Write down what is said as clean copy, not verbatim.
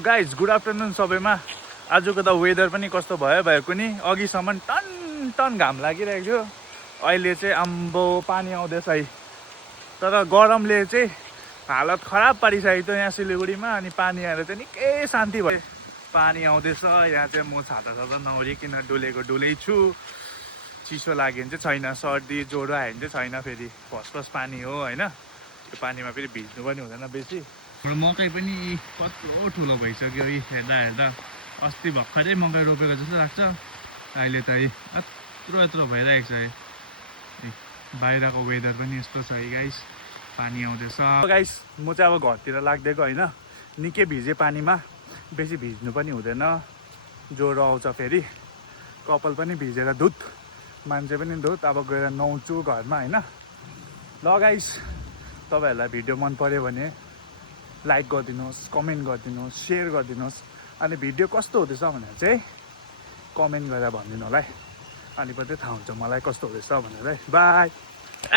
Guys good afternoon सबैमा। आजको त वेदर पनि कस्तो भयो कुनी अघिसम्म टन टन घाम लागिरहेको थियो। अहिले चाहिँ आम्बो पानी आउँदैछ है, तर गरमले चाहिँ हालत खराब पारिसकेको थियो यहाँ सिलगढीमा। अनि पानी आएर चाहिँ निकै शान्ति भयो। पानी आउँदैछ यहाँ चाहिँ म छाता नओरिकन डुलै छु। चिसो लाग्यो भने चाहिँ छैन, सर्दी ज्वरो आयो भने चाहिँ छैन। फेरि फर्स्ट पानी हो होइन, त्यो पानीमा फेरि भिज्नु पनि हुँदैन बेसी। मकै पनि कत्रो ठुलो भइसक्यो हेर्दा अस्ति भर्खरै मकै रोपेको जस्तो लाग्छ। अहिले त यत्रो भइरहेको छ है। बाहिरको वेदर पनि यस्तो छ है गाइस, पानी आउँदैछ। गाइस म चाहिँ अब घरतिर लाग्दिएको होइन, निकै भिजे पानीमा, बेसी भिज्नु पनि हुँदैन, ज्वरो आउँछ फेरि। कपाल पनि भिजेर धुत, मान्छे पनि धुत। अब गएर नुहाउँछु घरमा होइन। ल गाइस, तपाईँहरूलाई भिडियो मन पर्यो भने लाइक गरिदिनुहोस्, कमेन्ट गरिदिनुहोस्, सेयर गरिदिनुहोस्। अनि भिडियो कस्तो हुँदैछ भनेर चाहिँ कमेन्ट गरेर भनिदिनु होला है। अनि मात्रै थाहा हुन्छ मलाई कस्तो हुँदैछ भनेर है। बाई।